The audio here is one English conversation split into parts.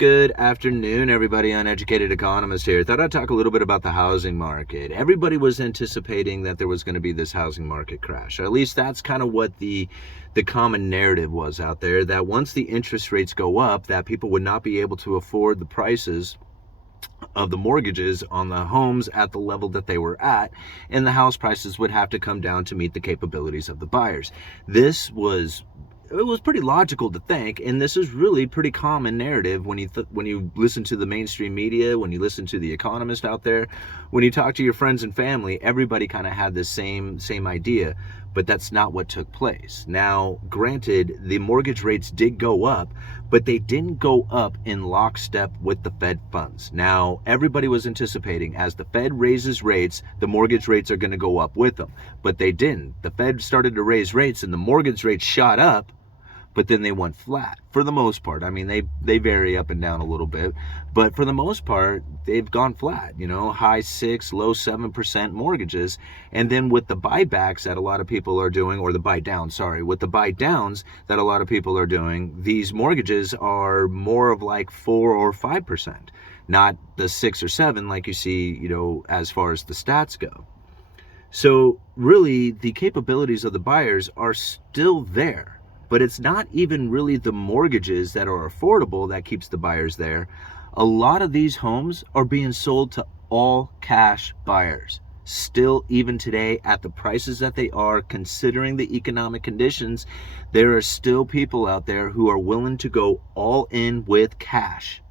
Good afternoon, everybody. Uneducated Economist here. Thought I'd talk a little bit about the housing market. Everybody was anticipating that there was going to be this housing market crash. At least that's kind of what the common narrative was out there, that once the interest rates go up, that people would not be able to afford the prices of the mortgages on the homes at the level that they were at, and the house prices would have to come down to meet the capabilities of the buyers. It was pretty logical to think, and this is really pretty common narrative when you listen to the mainstream media, when you listen to the economist out there, when you talk to your friends and family. Everybody kind of had the same idea, but that's not what took place. Now, granted, the mortgage rates did go up, but they didn't go up in lockstep with the Fed funds. Now, everybody was anticipating as the Fed raises rates, the mortgage rates are going to go up with them, but they didn't. The Fed started to raise rates and the mortgage rates shot up, but then they went flat for the most part. I mean, they vary up and down a little bit, but for the most part, they've gone flat, high 6, low 7% mortgages. And then with the buybacks that a lot of people are doing, or the buy downs that a lot of people are doing, these mortgages are more of like 4 or 5%, not the 6 or 7 like you see, as far as the stats go. So really, the capabilities of the buyers are still there. But it's not even really the mortgages that are affordable that keeps the buyers there. A lot of these homes are being sold to all cash buyers. Still, even today, at the prices that they are, considering the economic conditions, there are still people out there who are willing to go all in with cash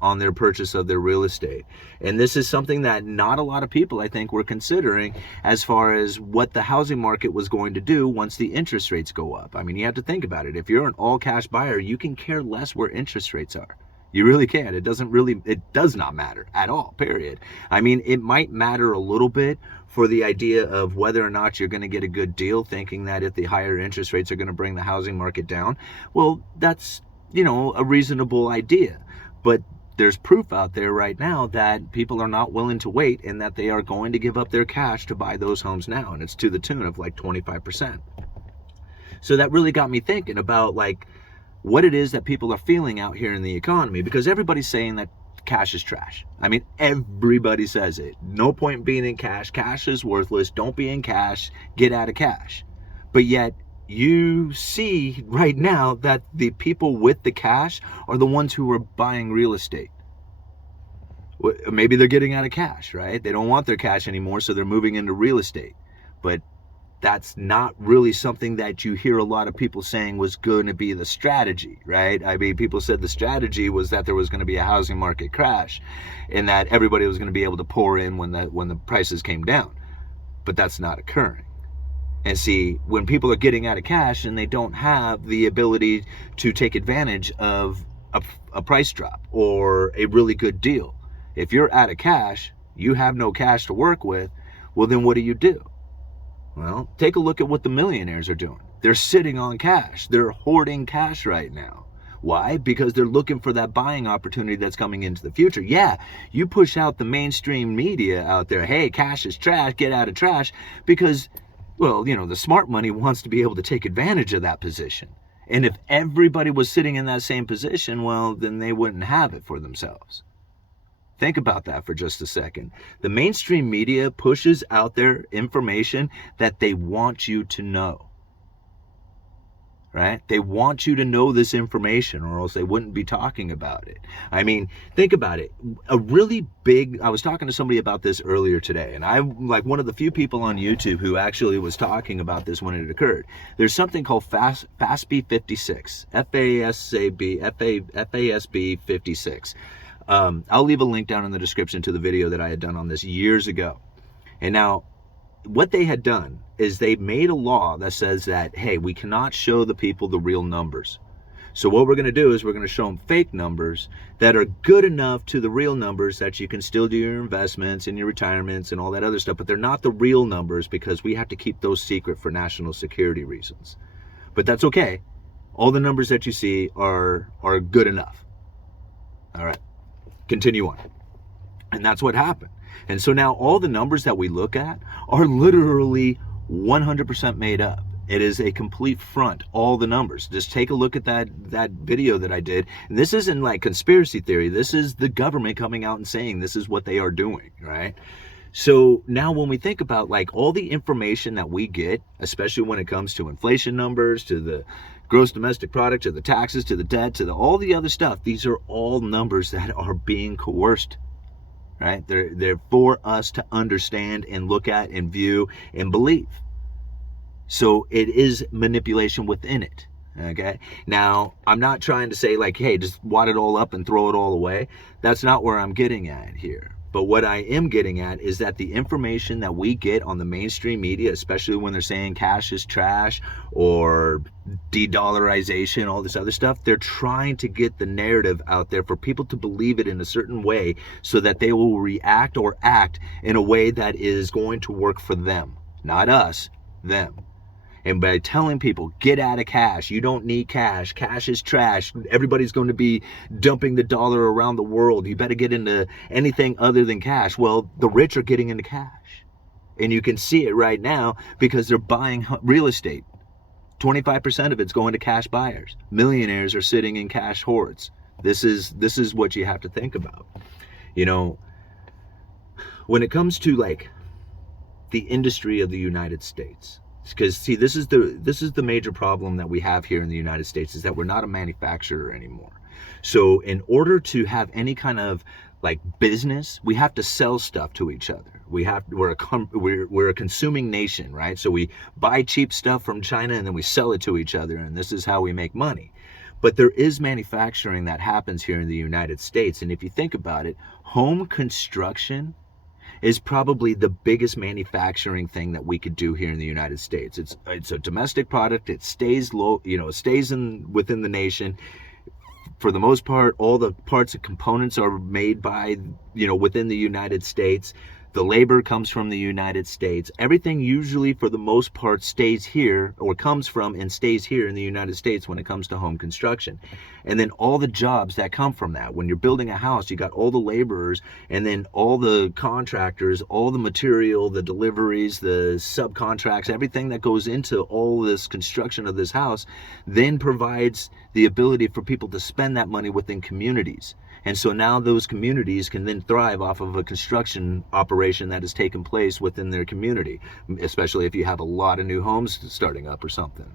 on their purchase of their real estate. And this is something that not a lot of people, I think, were considering as far as what the housing market was going to do once the interest rates go up. I mean, you have to think about it. If you're an all cash buyer, you can care less where interest rates are. You really can. It does not matter at all, period. I mean, it might matter a little bit for the idea of whether or not you're going to get a good deal, thinking that if the higher interest rates are going to bring the housing market down, well, that's, a reasonable idea. But there's proof out there right now that people are not willing to wait, and that they are going to give up their cash to buy those homes now, and it's to the tune of like 25%. So that really got me thinking about like what it is that people are feeling out here in the economy, because everybody's saying that cash is trash. I mean, everybody says it. No point being in cash. Cash is worthless. Don't be in cash. Get out of cash. But yet you see right now that the people with the cash are the ones who are buying real estate. Maybe they're getting out of cash, right? They don't want their cash anymore, so they're moving into real estate. But that's not really something that you hear a lot of people saying was going to be the strategy, right? I mean, people said the strategy was that there was going to be a housing market crash and that everybody was going to be able to pour in when the prices came down. But that's not occurring. And see, when people are getting out of cash and they don't have the ability to take advantage of a price drop or a really good deal, if you're out of cash, you have no cash to work with, well, then what do? Well, take a look at what the millionaires are doing. They're sitting on cash. They're hoarding cash right now. Why? Because they're looking for that buying opportunity that's coming into the future. Yeah, you push out the mainstream media out there, hey, cash is trash, get out of trash, because, well, the smart money wants to be able to take advantage of that position. And if everybody was sitting in that same position, well, then they wouldn't have it for themselves. Think about that for just a second. The mainstream media pushes out their information that they want you to know. Right? They want you to know this information, or else they wouldn't be talking about it. I mean, think about it. I was talking to somebody about this earlier today, and I'm like one of the few people on YouTube who actually was talking about this when it occurred. There's something called FASB 56, FASB 56. I'll leave a link down in the description to the video that I had done on this years ago. And now, what they had done is they made a law that says that, hey, we cannot show the people the real numbers. So what we're going to do is we're going to show them fake numbers that are good enough to the real numbers that you can still do your investments and your retirements and all that other stuff, but they're not the real numbers because we have to keep those secret for national security reasons. But that's okay. All the numbers that you see are good enough. All right, continue on. And that's what happened. And so now all the numbers that we look at are literally 100% made up. It is a complete front, all the numbers. Just take a look at that video that I did. And this isn't like conspiracy theory. This is the government coming out and saying this is what they are doing, right? So now when we think about like all the information that we get, especially when it comes to inflation numbers, to the gross domestic product, to the taxes, to the debt, to all the other stuff, these are all numbers that are being coerced, right? They're for us to understand and look at and view and believe. So it is manipulation within it. Okay. Now, I'm not trying to say like, hey, just wad it all up and throw it all away. That's not where I'm getting at here. But what I am getting at is that the information that we get on the mainstream media, especially when they're saying cash is trash or de-dollarization, all this other stuff, they're trying to get the narrative out there for people to believe it in a certain way so that they will react or act in a way that is going to work for them, not us, them. And by telling people, get out of cash, you don't need cash, cash is trash, everybody's going to be dumping the dollar around the world, you better get into anything other than cash. Well, the rich are getting into cash. And you can see it right now because they're buying real estate. 25% of it's going to cash buyers. Millionaires are sitting in cash hoards. This is what you have to think about. You know, when it comes to like the industry of the United States, because see, this is the major problem that we have here in the United States, is that we're not a manufacturer anymore. So in order to have any kind of like business, we have to sell stuff to each other. We're a consuming nation, right? So we buy cheap stuff from China and then we sell it to each other, and this is how we make money. But there is manufacturing that happens here in the United States, and if you think about it, home construction is probably the biggest manufacturing thing that we could do here in the United States. It's a domestic product. It stays low, it stays within the nation. For the most part, all the parts and components are made by, within the United States. The labor comes from the United States. Everything usually, for the most part, stays here or comes from and stays here in the United States when it comes to home construction. And then all the jobs that come from that. When you're building a house, you got all the laborers and then all the contractors, all the material, the deliveries, the subcontracts, everything that goes into all this construction of this house then provides the ability for people to spend that money within communities. And so now those communities can then thrive off of a construction operation that has taken place within their community, especially if you have a lot of new homes starting up or something.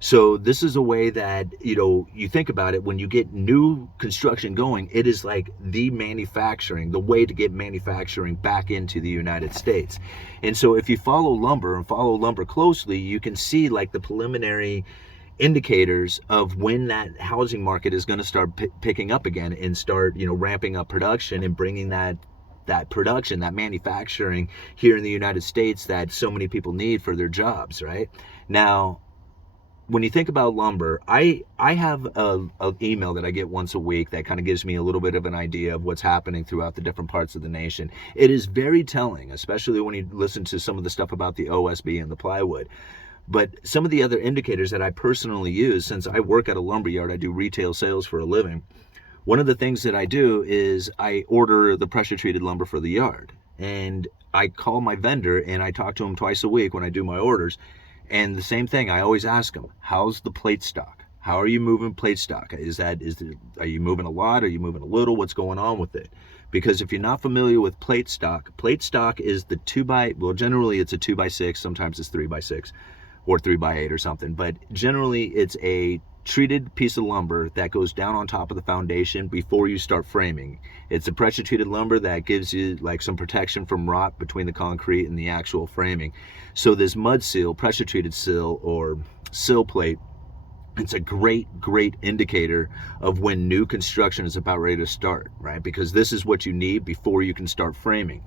So this is a way that, you think about it, when you get new construction going, it is like the way to get manufacturing back into the United States. And so if you follow lumber closely, you can see like the preliminary indicators of when that housing market is going to start picking up again and start, ramping up production and bringing that production, that manufacturing here in the United States that so many people need for their jobs, right? Now, when you think about lumber, I have an email that I get once a week that kind of gives me a little bit of an idea of what's happening throughout the different parts of the nation. It is very telling, especially when you listen to some of the stuff about the OSB and the plywood. But some of the other indicators that I personally use, since I work at a lumber yard, I do retail sales for a living. One of the things that I do is I order the pressure treated lumber for the yard. And I call my vendor and I talk to him twice a week when I do my orders. And the same thing, I always ask them, how's the plate stock? How are you moving plate stock? Are you moving a lot? Are you moving a little? What's going on with it? Because if you're not familiar with plate stock is the generally it's a 2x6, sometimes it's 3x6. Or 3x8 or something, but generally it's a treated piece of lumber that goes down on top of the foundation before you start framing. It's a pressure treated lumber that gives you like some protection from rot between the concrete and the actual framing. So this mud seal, pressure treated sill or sill plate, it's a great indicator of when new construction is about ready to start, right? Because this is what you need before you can start framing.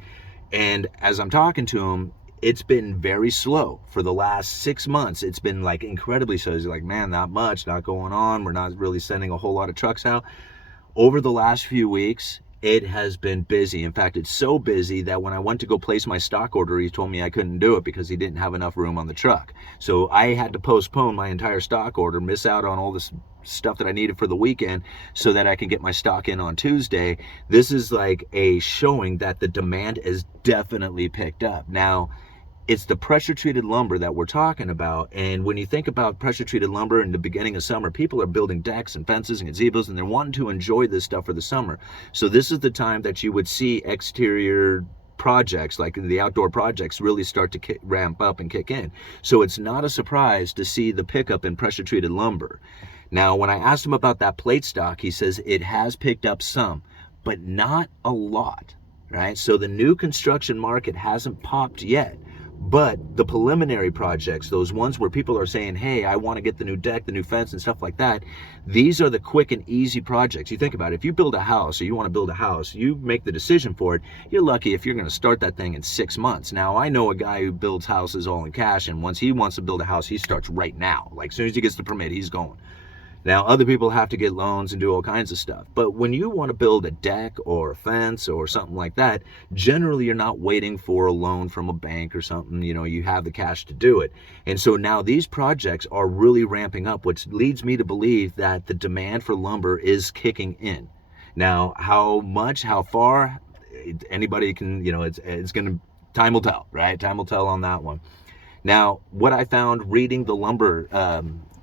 And as I'm talking to him, it's been very slow for the last 6 months. It's been like incredibly slow. He's like, man, not much, not going on. We're not really sending a whole lot of trucks out. Over the last few weeks, it has been busy. In fact, it's so busy that when I went to go place my stock order, he told me I couldn't do it because he didn't have enough room on the truck. So I had to postpone my entire stock order, miss out on all this stuff that I needed for the weekend so that I can get my stock in on Tuesday. This is like a showing that the demand is definitely picked up. Now, it's the pressure treated lumber that we're talking about. And when you think about pressure treated lumber in the beginning of summer, people are building decks and fences and gazebos, and they're wanting to enjoy this stuff for the summer. So this is the time that you would see exterior projects, like the outdoor projects, really start to ramp up and kick in. So it's not a surprise to see the pickup in pressure treated lumber. Now, when I asked him about that plate stock, he says it has picked up some, but not a lot, right? So the new construction market hasn't popped yet. But the preliminary projects, those ones where people are saying, hey, I want to get the new deck, the new fence and stuff like that, these are the quick and easy projects. You think about it, if you build a house or you want to build a house, you make the decision for it, you're lucky if you're going to start that thing in 6 months. Now, I know a guy who builds houses all in cash, and once he wants to build a house, he starts right now. Like as soon as he gets the permit, he's going. Now, other people have to get loans and do all kinds of stuff. But when you want to build a deck or a fence or something like that, generally you're not waiting for a loan from a bank or something. You know, you have the cash to do it. And so now these projects are really ramping up, which leads me to believe that the demand for lumber is kicking in. Now, how much, how far, anybody can, you know, it's going to, time will tell, right? Time will tell on that one. Now, what I found reading the lumber,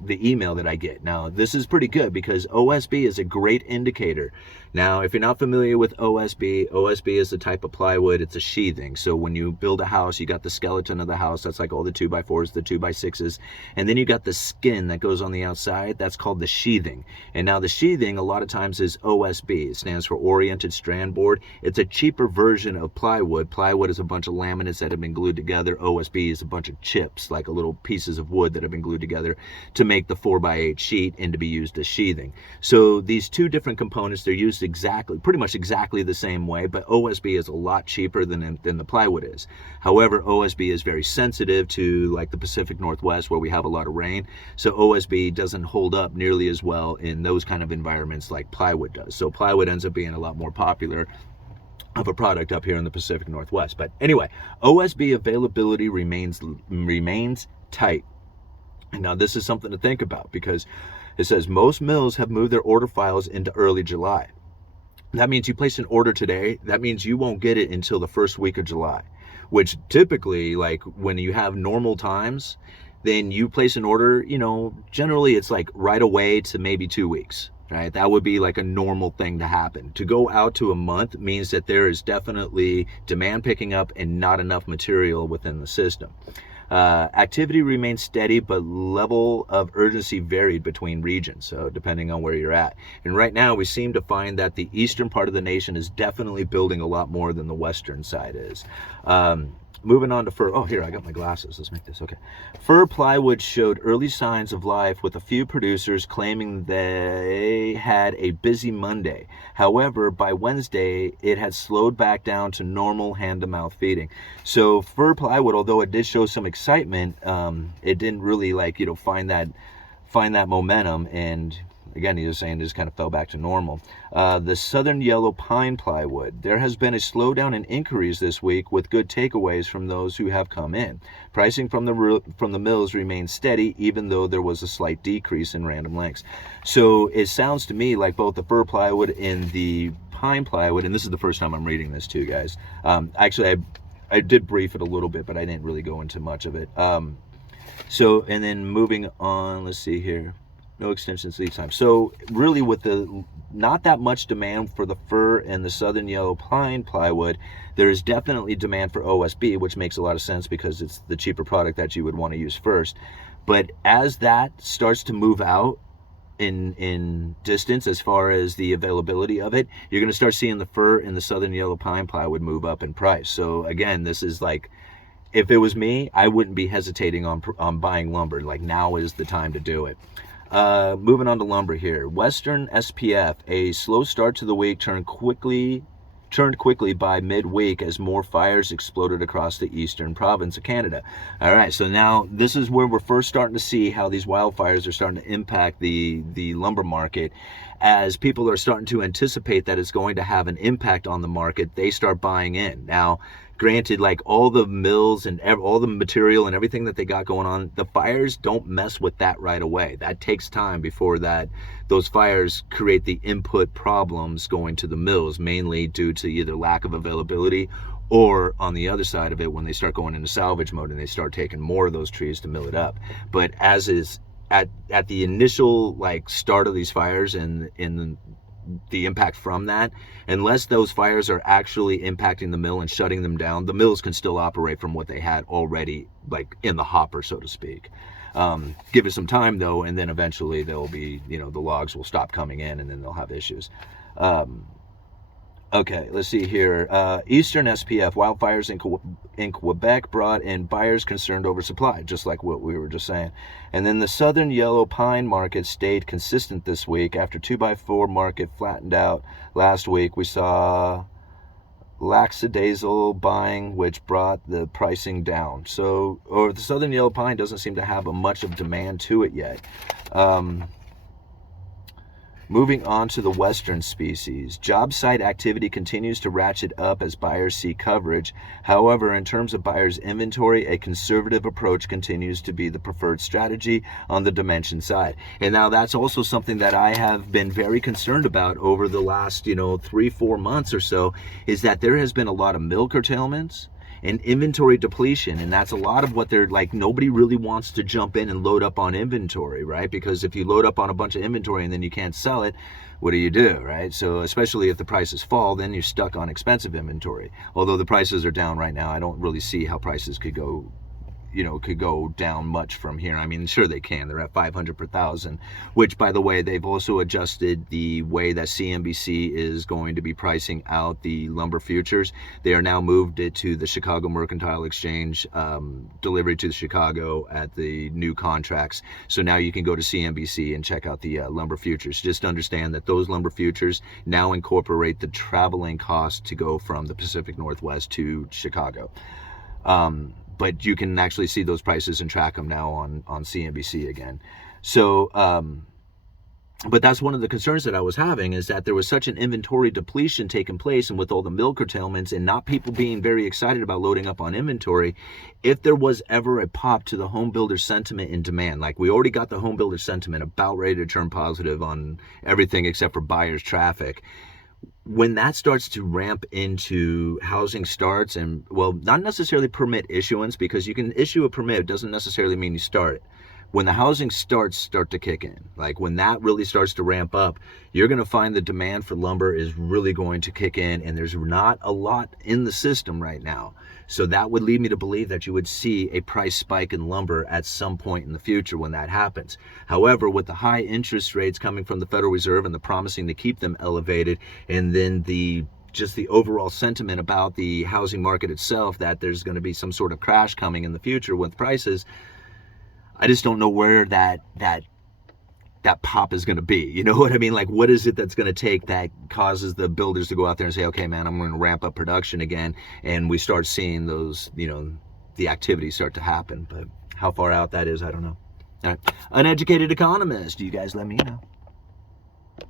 the email that I get. Now, this is pretty good because OSB is a great indicator. Now, if you're not familiar with OSB, OSB is the type of plywood, it's a sheathing. So when you build a house, you got the skeleton of the house, that's like all the 2x4s, the 2x6s, and then you got the skin that goes on the outside, that's called the sheathing. And now the sheathing a lot of times is OSB, it stands for Oriented Strand Board. It's a cheaper version of plywood. Plywood is a bunch of laminates that have been glued together. OSB is a bunch of chips, like little pieces of wood that have been glued together to make the 4x8 sheet and to be used as sheathing. So these two different components, they're used pretty much exactly the same way, but OSB is a lot cheaper than the plywood is. However, OSB is very sensitive to like the Pacific Northwest where we have a lot of rain. So OSB doesn't hold up nearly as well in those kind of environments like plywood does. So plywood ends up being a lot more popular of a product up here in the Pacific Northwest. But anyway, OSB availability remains tight. And now this is something to think about because it says most mills have moved their order files into early July. That means you place an order today, that means you won't get it until the first week of July, which typically, like when you have normal times, then you place an order, you know, generally it's like right away to maybe 2 weeks, right? That would be like a normal thing to happen. To go out to a month means that there is definitely demand picking up and not enough material within the system. Activity remains steady, but level of urgency varied between regions, so depending on where you're at. And right now, we seem to find that the eastern part of the nation is definitely building a lot more than the western side is. Moving on to fir. Oh, here, I got my glasses. Let's make this. Okay. Fir plywood showed early signs of life with a few producers claiming they had a busy Monday. However, by Wednesday, it had slowed back down to normal hand-to-mouth feeding. So fir plywood, although it did show some excitement, it didn't really find that momentum. And again, he was saying this kind of fell back to normal. The southern yellow pine plywood. There has been a slowdown in inquiries this week with good takeaways from those who have come in. Pricing from the mills remains steady, even though there was a slight decrease in random lengths. So it sounds to me like both the fir plywood and the pine plywood, and this is the first time I'm reading this too, guys. Actually, I did brief it a little bit, but I didn't really go into much of it. So, and then moving on, let's see here. No extensions lead time. So really with the not that much demand for the fir and the southern yellow pine plywood, there is definitely demand for OSB, which makes a lot of sense because it's the cheaper product that you would want to use first. But as that starts to move out in distance as far as the availability of it, you're going to start seeing the fir and the southern yellow pine plywood move up in price. So again, this is like, if it was me, I wouldn't be hesitating on buying lumber. Like now is the time to do it. Moving on to lumber here. Western SPF, a slow start to the week turned quickly by midweek as more fires exploded across the eastern province of Canada. All right, so now this is where we're first starting to see how these wildfires are starting to impact the lumber market. As people are starting to anticipate that it's going to have an impact on the market, they start buying in. Now, granted, like all the mills and all the material and everything that they got going on, the fires don't mess with that right away. That takes time before those fires create the input problems going to the mills, mainly due to either lack of availability Or on the other side of it, when they start going into salvage mode and they start taking more of those trees to mill it up. But as is at the initial like start of these fires and in the impact from that, unless those fires are actually impacting the mill and shutting them down, the mills can still operate from what they had already like in the hopper, so to speak. Give it some time though, and then eventually they'll be, the logs will stop coming in and then they'll have issues. Okay, let's see here. Eastern SPF, wildfires in Quebec brought in buyers concerned over supply, just like what we were just saying. And then the southern yellow pine market stayed consistent this week. After 2x4 market flattened out last week, we saw lackadaisical buying, which brought the pricing down. So, or the southern yellow pine doesn't seem to have much of demand to it yet. Moving on to the western species, job site activity continues to ratchet up as buyers seek coverage. However, in terms of buyers' inventory, a conservative approach continues to be the preferred strategy on the dimension side. And now that's also something that I have been very concerned about over the last, 3-4 months or so, is that there has been a lot of mill curtailments and inventory depletion, and that's a lot of what they're like. Nobody really wants to jump in and load up on inventory, right? Because if you load up on a bunch of inventory and then you can't sell it, what do, right? So especially if the prices fall, then you're stuck on expensive inventory. Although the prices are down right now, I don't really see how prices could go down much from here. I mean, sure they can. They're at 500 per thousand, which, by the way, they've also adjusted the way that CNBC is going to be pricing out the lumber futures. They are now moved it to the Chicago Mercantile Exchange, delivery to Chicago at the new contracts. So now you can go to CNBC and check out the lumber futures. Just understand that those lumber futures now incorporate the traveling cost to go from the Pacific Northwest to Chicago. But you can actually see those prices and track them now on CNBC again. So, but that's one of the concerns that I was having, is that there was such an inventory depletion taking place, and with all the mill curtailments and not people being very excited about loading up on inventory, if there was ever a pop to the home builder sentiment and demand, like we already got the home builder sentiment about ready to turn positive on everything except for buyers traffic, when that starts to ramp into housing starts and, well, not necessarily permit issuance, because you can issue a permit, doesn't necessarily mean you start it. When the housing starts start to kick in, like when that really starts to ramp up, you're going to find the demand for lumber is really going to kick in, and there's not a lot in the system right now. So that would lead me to believe that you would see a price spike in lumber at some point in the future when that happens. However, with the high interest rates coming from the Federal Reserve and the promising to keep them elevated, and then just the overall sentiment about the housing market itself, that there's going to be some sort of crash coming in the future with prices, I just don't know where that pop is going to be. You know what I mean? Like, what is it that's going to take that causes the builders to go out there and say, okay, man, I'm going to ramp up production again, and we start seeing those, the activities start to happen. But how far out that is, I don't know. All right. Uneducated Economist, you guys let me know.